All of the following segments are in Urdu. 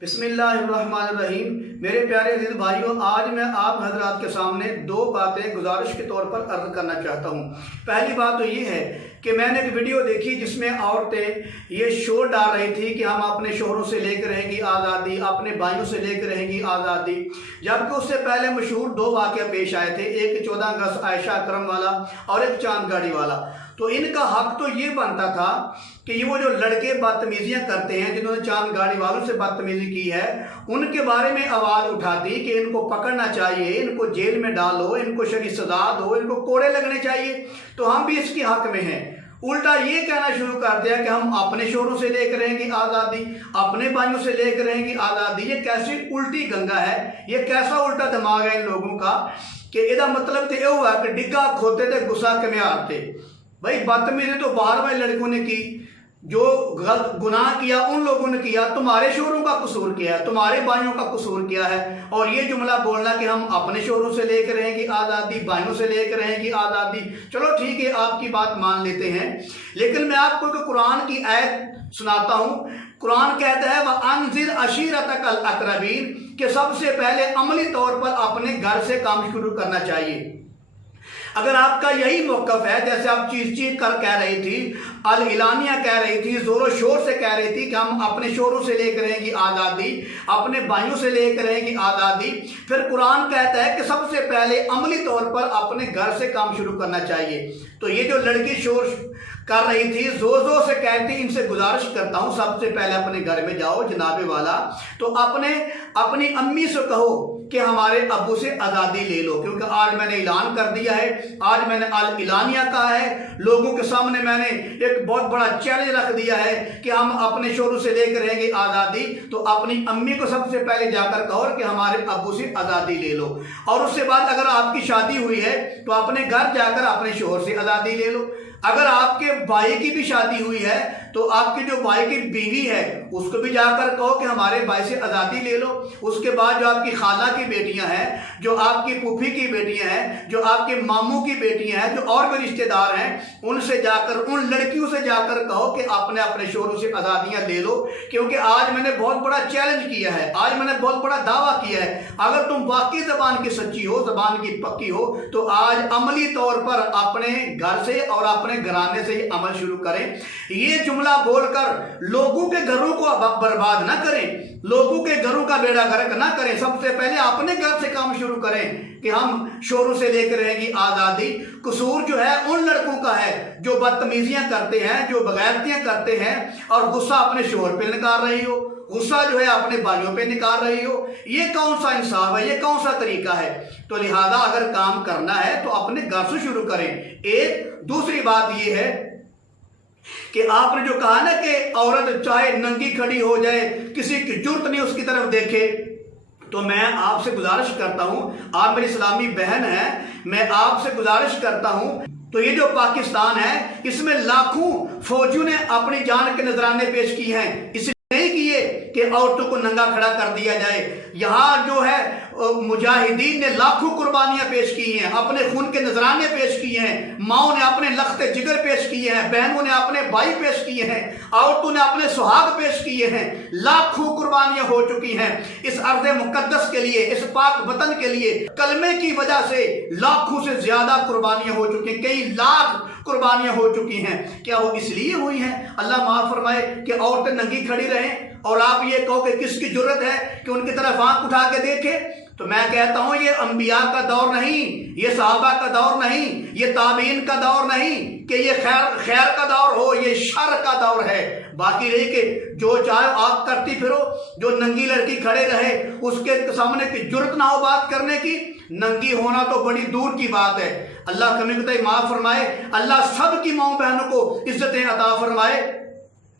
بسم اللہ الرحمن الرحیم۔ میرے پیارے عزیز بھائیوں، آج میں آپ حضرات کے سامنے دو باتیں گزارش کے طور پر عرض کرنا چاہتا ہوں۔ پہلی بات تو یہ ہے کہ میں نے ایک ویڈیو دیکھی جس میں عورتیں یہ شور ڈال رہی تھی کہ ہم اپنے شوہروں سے لے کے رہیں گی آزادی، اپنے بھائیوں سے لے کے رہیں گی آزادی، جبکہ اس سے پہلے مشہور دو واقعہ پیش آئے تھے، ایک 14 اگست عائشہ اکرم والا اور ایک چاند گاڑی والا۔ تو ان کا حق تو یہ بنتا تھا کہ یہ وہ جو لڑکے بدتمیزیاں کرتے ہیں، جنہوں نے چاند گاڑی والوں سے بدتمیزی کی ہے، ان کے بارے میں آواز اٹھاتی کہ ان کو پکڑنا چاہیے، ان کو جیل میں ڈالو، ان کو شدید سزا دو، ان کو کوڑے لگنے چاہیے۔ تو ہم بھی اس کی حق میں ہیں۔ الٹا یہ کہنا شروع کر دیا کہ ہم اپنے شوہروں سے لے کر رہیں گی آزادی، اپنے بھائیوں سے لے کر رہیں گی آزادی۔ یہ کیسی الٹی گنگا ہے، یہ کیسا الٹا دماغ ہے ان لوگوں کا کہ یہ مطلب تو یہ ہوا کہ ڈگا کھوتے تھے گسا کمیار تھے۔ بھائی بدتمیزی تو باہر والے لڑکوں نے کی، جو غلط گناہ کیا ان لوگوں نے کیا، تمہارے شوہروں کا قصور کیا ہے، تمہارے بھائیوں کا قصور کیا ہے۔ اور یہ جملہ بولنا کہ ہم اپنے شوہروں سے لے کر رہیں گی آزادی، بھائیوں سے لے کر رہیں گی آزادی، چلو ٹھیک ہے آپ کی بات مان لیتے ہیں، لیکن میں آپ کو قرآن کی آیت سناتا ہوں۔ قرآن کہتا ہے وَأَنذِرْ عَشِيرَتَكَ الْأَقْرَبِينَ کہ سب سے پہلے عملی طور پر اپنے گھر سے کام شروع کرنا چاہیے۔ اگر آپ کا یہی موقف ہے، جیسے آپ چیخ چیخ کر کہہ رہی تھی، الاعلانیہ کہہ رہی تھی، زور و شور سے کہہ رہی تھی کہ ہم اپنے شوہروں سے لے کر رہیں گی آزادی، اپنے بھائیوں سے لے کر رہیں گی آزادی، پھر قرآن کہتا ہے کہ سب سے پہلے عملی طور پر اپنے گھر سے کام شروع کرنا چاہیے۔ تو یہ جو لڑکی شور کر رہی تھی، زور زور سے کہتی تھی، ان سے گزارش کرتا ہوں سب سے پہلے اپنے گھر میں جاؤ جناب والا، تو اپنی امی سے کہو کہ ہمارے ابو سے آزادی لے لو، کیونکہ آج میں نے اعلان کر دیا ہے، آج میں نے اعلانیہ کہا ہے، لوگوں کے سامنے میں نے ایک بہت بڑا چیلنج رکھ دیا ہے کہ ہم اپنے شوہروں سے لے کر رہیں گے آزادی، تو اپنی امی کو سب سے پہلے جا کر کہو کہ ہمارے ابو سے آزادی لے لو۔ اور اس سے بعد اگر آپ کی شادی ہوئی ہے تو اپنے گھر جا کر اپنے شوہر سے آزادی لے لو۔ اگر آپ کے بھائی کی بھی شادی ہوئی ہے تو آپ کی جو بھائی کی بیوی ہے اس کو بھی جا کر کہو کہ ہمارے بھائی سے آزادی لے لو۔ اس کے بعد جو آپ کی خالہ کی بیٹیاں ہیں، جو آپ کی پھوپھی کی بیٹیاں ہیں، جو آپ کے ماموں کی بیٹیاں ہیں، جو اور بھی رشتہ دار ہیں، ان سے جا کر، ان لڑکیوں سے جا کر کہو کہ اپنے شوہروں سے آزادیاں لے لو، کیونکہ آج میں نے بہت بڑا چیلنج کیا ہے، آج میں نے بہت بڑا دعویٰ کیا ہے۔ اگر تم واقعی زبان کی سچی ہو، زبان کی پکی ہو، تو آج عملی طور پر اپنے گھر سے اور اپنے گھرانے سے یہ عمل شروع کریں۔ یہ جملہ بول کر لوگوں کے گھروں کو برباد نہ کریں، لوگوں کے گھروں کا بیڑا غرق نہ کریں، سب سے پہلے اپنے گھر سے کام شروع کریں کہ ہم شوہروں سے لے کر رہیں گی آزادی۔ قصور جو ہے ان لڑکوں کا ہے جو بدتمیزیاں کرتے ہیں، جو بغیرتیاں کرتے ہیں، اور غصہ اپنے شوہر پہ نکال رہی ہو، غصہ جو ہے اپنے بھائیوں پہ نکال رہی ہو۔ یہ کون سا انصاف ہے، یہ کون سا طریقہ ہے؟ تو لہذا اگر کام کرنا ہے تو اپنے گھر سے شروع کریں۔ ایک دوسری بات یہ ہے کہ آپ نے جو کہا نا کہ عورت چاہے ننگی کھڑی ہو جائے، کسی کی جرت نہیں اس کی طرف دیکھے، تو میں آپ سے گزارش کرتا ہوں، آپ میری اسلامی بہن ہیں، میں آپ سے گزارش کرتا ہوں، تو یہ جو پاکستان ہے اس میں لاکھوں فوجیوں نے اپنی جان کے نذرانے پیش کی ہیں، اس نہیں کیے کہ عورتوں کو ننگا کھڑا کر دیا جائے۔ یہاں جو ہے مجاہدین نے لاکھوں قربانیاں پیش کی ہیں، اپنے خون کے نذرانے پیش کیے ہیں، ماؤں نے اپنے لخت جگر پیش کیے ہیں، بہنوں نے اپنے بھائی پیش کیے ہیں، عورتوں نے اپنے سہاگ پیش کیے ہیں، لاکھوں قربانیاں ہو چکی ہیں اس ارض مقدس کے لیے، اس پاک وطن کے لیے۔ کلمے کی وجہ سے لاکھوں سے زیادہ قربانیاں ہو چکی ہیں، کئی لاکھ قربانیاں ہو چکی ہیں۔ کیا وہ اس لیے ہوئی ہیں؟ اللہ معاف فرمائے کہ عورتیں ننگی کھڑی رہیں اور آپ یہ کہو کہ کس کی جرت ہے کہ ان کی طرف آنکھ اٹھا کے دیکھے؟ تو میں کہتا ہوں یہ انبیاء کا دور نہیں، یہ صحابہ کا دور نہیں، یہ تابعین کا دور نہیں کہ یہ خیر کا دور ہو، یہ شر کا دور ہے۔ باقی رہی کہ جو چاہے آپ کرتی پھرو، جو ننگی لڑکی کھڑے رہے اس کے سامنے کی جرت نہ ہو بات کرنے کی، ننگی ہونا تو بڑی دور کی بات ہے۔ اللہ کمی کو معاف فرمائے، اللہ سب کی ماؤں بہنوں کو عزتیں عطا فرمائے۔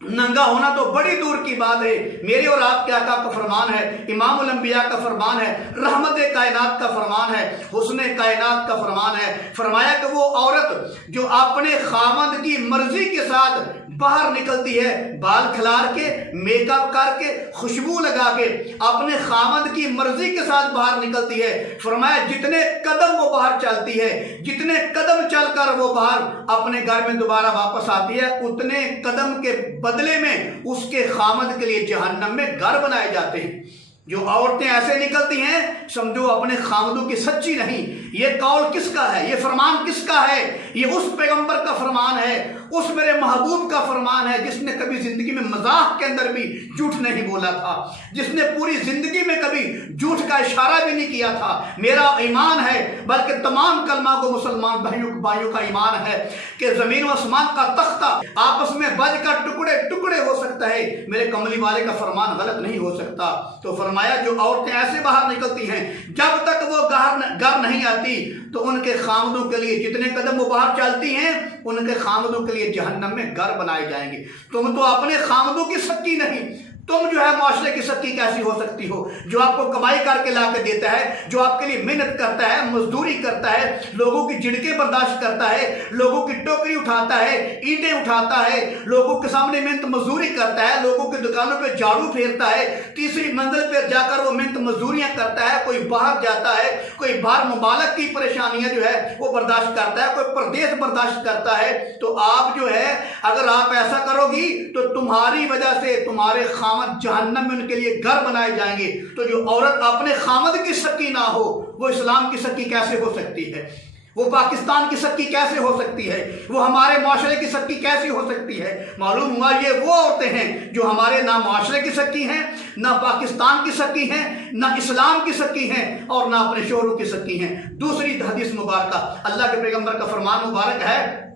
ننگا ہونا تو بڑی دور کی بات ہے۔ میرے اور آپ کے آقا کا فرمان ہے، امام الانبیاء کا فرمان ہے، رحمت کائنات کا فرمان ہے، حسن کائنات کا فرمان ہے، فرمایا کہ وہ عورت جو اپنے خاوند کی مرضی کے ساتھ باہر نکلتی ہے بال کھلار کے، میک اپ کر کے، خوشبو لگا کے، اپنے خامد کی مرضی کے ساتھ باہر نکلتی ہے۔ فرمایا جتنے قدم وہ باہر چلتی ہے، جتنے قدم چل کر وہ باہر اپنے گھر میں دوبارہ واپس آتی ہے، اتنے قدم کے بدلے میں اس کے خامد کے لیے جہنم میں گھر بنائے جاتے ہیں۔ جو عورتیں ایسے نکلتی ہیں سمجھو اپنے خامدوں کی سچی نہیں۔ یہ قول کس کا ہے؟ یہ فرمان کس کا ہے؟ یہ اس پیغمبر کا فرمان ہے، اس میرے محبوب کا فرمان ہے جس نے کبھی زندگی میں مذاق کے اندر بھی جھوٹ نہیں بولا تھا، جس نے پوری زندگی میں کبھی جھوٹ کا اشارہ بھی نہیں کیا تھا۔ میرا ایمان ہے، بلکہ تمام کلمہ کو مسلمان بھائیوں کا ایمان ہے کہ زمین و آسمان کا تختہ آپس میں بج کر ٹکڑے ٹکڑے ہو سکتا ہے، میرے کملی والے کا فرمان غلط نہیں ہو سکتا۔ تو فرمایا جو عورتیں ایسے باہر نکلتی ہیں جب تک وہ گھر نہیں آتی تو ان کے خامدوں کے لیے جتنے قدم وہ باہر چلتی ہیں ان کے خامدوں کے لیے جہنم میں گھر بنائے جائیں گے۔ تم تو اپنے خامدوں کی سکی نہیں، تم جو ہے معاشرے کی سکی کیسی ہو سکتی ہو؟ جو آپ کو کمائی کر کے لا کے دیتا ہے، جو آپ کے لیے محنت کرتا ہے، مزدوری کرتا ہے، لوگوں کی جھڑکیں برداشت کرتا ہے، لوگوں کی ٹوکری اٹھاتا ہے، اینٹیں اٹھاتا ہے، لوگوں کے سامنے محنت مزدوری کرتا ہے، لوگوں کی دکانوں پہ جھاڑو پھیرتا ہے، تیسری منزل پہ جا کر وہ محنت مزدوریاں کرتا ہے، کوئی باہر جاتا ہے، کوئی باہر ممالک کی پریشانیاں جو ہے وہ برداشت کرتا ہے، کوئی پردیس برداشت کرتا ہے، تو آپ جو ہے اگر آپ ایسا کرو گی تو تمہاری وجہ سے تمہارے خامد جہنم میں ان کے لیے گھر بنائے جائیں گے۔ تو جو عورت اپنے خامد کی سکی نہ ہو وہ اسلام کی سکی کیسے ہو سکتی ہے؟ وہ پاکستان کی سکی کیسے ہو سکتی ہے؟ وہ ہمارے معاشرے کی سکی کیسی ہو سکتی ہے؟ معلوم ہوا یہ وہ عورتیں ہیں جو ہمارے نہ معاشرے کی سکی ہیں، نہ پاکستان کی سکی ہیں، نہ اسلام کی سکی ہیں، اور نہ اپنے شوہروں کی سکی ہیں۔ دوسری حدیث مبارکہ اللہ کے پیغمبر کا فرمان مبارک ہے،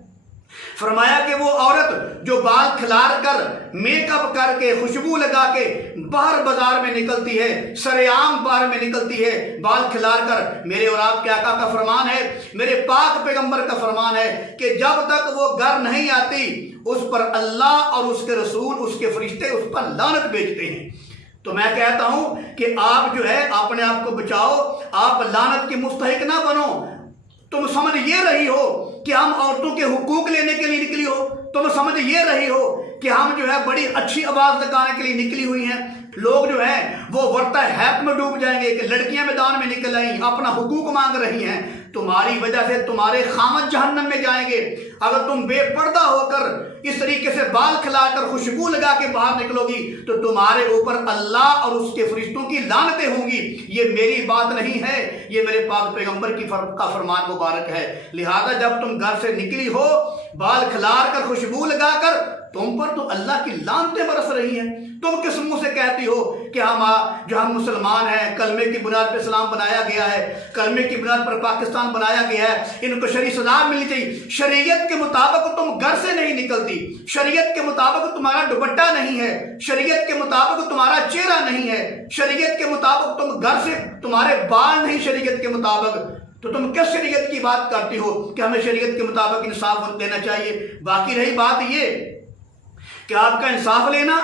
فرمایا کہ وہ عورت جو بال کھلار کر، میک اپ کر کے، خوشبو لگا کے باہر بازار میں نکلتی ہے، سرعام باہر میں نکلتی ہے بال کھلار کر، میرے اور آپ کے آقا کا فرمان ہے، میرے پاک پیغمبر کا فرمان ہے کہ جب تک وہ گھر نہیں آتی اس پر اللہ اور اس کے رسول، اس کے فرشتے اس پر لعنت بھیجتے ہیں۔ تو میں کہتا ہوں کہ آپ جو ہے اپنے آپ کو بچاؤ، آپ لعنت کے مستحق نہ بنو۔ تم سمجھ یہ رہی ہو کہ ہم عورتوں کے حقوق لینے کے لیے نکلی ہو، تم سمجھ یہ رہی ہو کہ ہم جو ہے بڑی اچھی آواز لگانے کے لیے نکلی ہوئی ہیں۔ لوگ جو ہیں وہ ورطہ حیرت میں ڈوب جائیں گے کہ لڑکیاں میدان میں نکل آئیں، اپنا حقوق مانگ رہی ہیں، تمہاری وجہ سے تمہارے خامد جہنم میں جائیں گے۔ اگر تم بے پردہ ہو کر اس طریقے سے بال کھلا کر خوشبو لگا کے باہر نکلو گی تو تمہارے اوپر اللہ اور اس کے فرشتوں کی لعنتیں ہوں گی۔ یہ میری بات نہیں ہے، یہ میرے پاک پیغمبر کا فرمان مبارک ہے۔ لہذا جب تم گھر سے نکلی ہو بال کھلار کر، خوشبو لگا کر، تم پر تو اللہ کی لعنتیں برس رہی ہیں۔ تم کس منہ سے کہتی ہو کہ ہم مسلمان ہیں، کلمے کی بنیاد پر اسلام بنایا گیا ہے، کلمے کی بنیاد پر پاکستان بنایا گیا ہے، ان کو شرعی سزا ملنی چاہیے۔ شریعت کے مطابق تم گھر سے نہیں نکلتی، شریعت کے مطابق تمہارا دوپٹہ نہیں ہے، شریعت کے مطابق تمہارا چہرہ نہیں ہے، شریعت کے مطابق تم گھر سے، تمہارے بال نہیں شریعت کے مطابق، تو تم کس شریعت کی بات کرتی ہو کہ ہمیں شریعت کے مطابق انصاف دینا چاہیے؟ باقی رہی بات یہ کہ آپ کا انصاف لینا،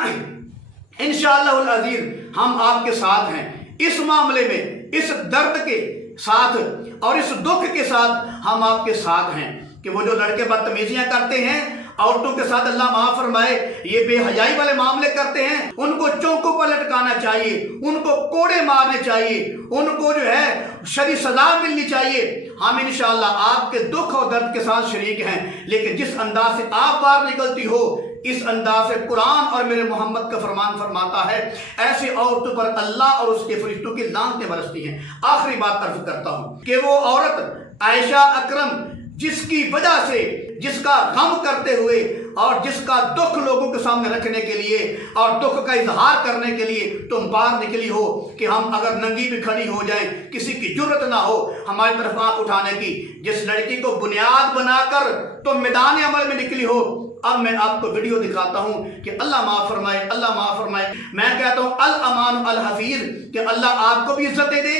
انشاءاللہ العزیز ہم آپ کے ساتھ ہیں اس معاملے میں، اس درد کے ساتھ اور اس دکھ کے ساتھ ہم آپ کے ساتھ ہیں کہ وہ جو لڑکے بدتمیزیاں کرتے ہیں عورتوں کے ساتھ، اللہ معاف فرمائے، یہ بے حیائی والے معاملے کرتے ہیں، ان کو چوکوں پر لٹکانا چاہیے، ان کو کوڑے مارنے چاہیے، ان کو جو ہے شرعی سزا ملنی چاہیے۔ ہم انشاءاللہ آپ کے دکھ اور درد کے ساتھ شریک ہیں، لیکن جس انداز سے آپ باہر نکلتی ہو اس انداز سے قرآن اور میرے محمد کا فرمان فرماتا ہے ایسے عورتوں پر اللہ اور اس کے فرشتوں کی لعنتیں برستی ہیں۔ آخری بات عرض کرتا ہوں کہ وہ عورت عائشہ اکرم جس کی وجہ سے، جس کا غم کرتے ہوئے اور جس کا دکھ لوگوں کے سامنے رکھنے کے لیے اور دکھ کا اظہار کرنے کے لیے تم باہر نکلی ہو کہ ہم اگر ننگی بھی کھڑی ہو جائیں کسی کی جرت نہ ہو ہماری طرف آنکھ اٹھانے کی، جس لڑکی کو بنیاد بنا کر تم میدان عمل میں نکلی ہو۔ اب میں آپ کو ویڈیو دکھاتا ہوں کہ اللہ معاف فرمائے، اللہ معاف فرمائے۔ میں کہتا ہوں الامان الحفیظ کہ اللہ آپ کو بھی عزتیں دے،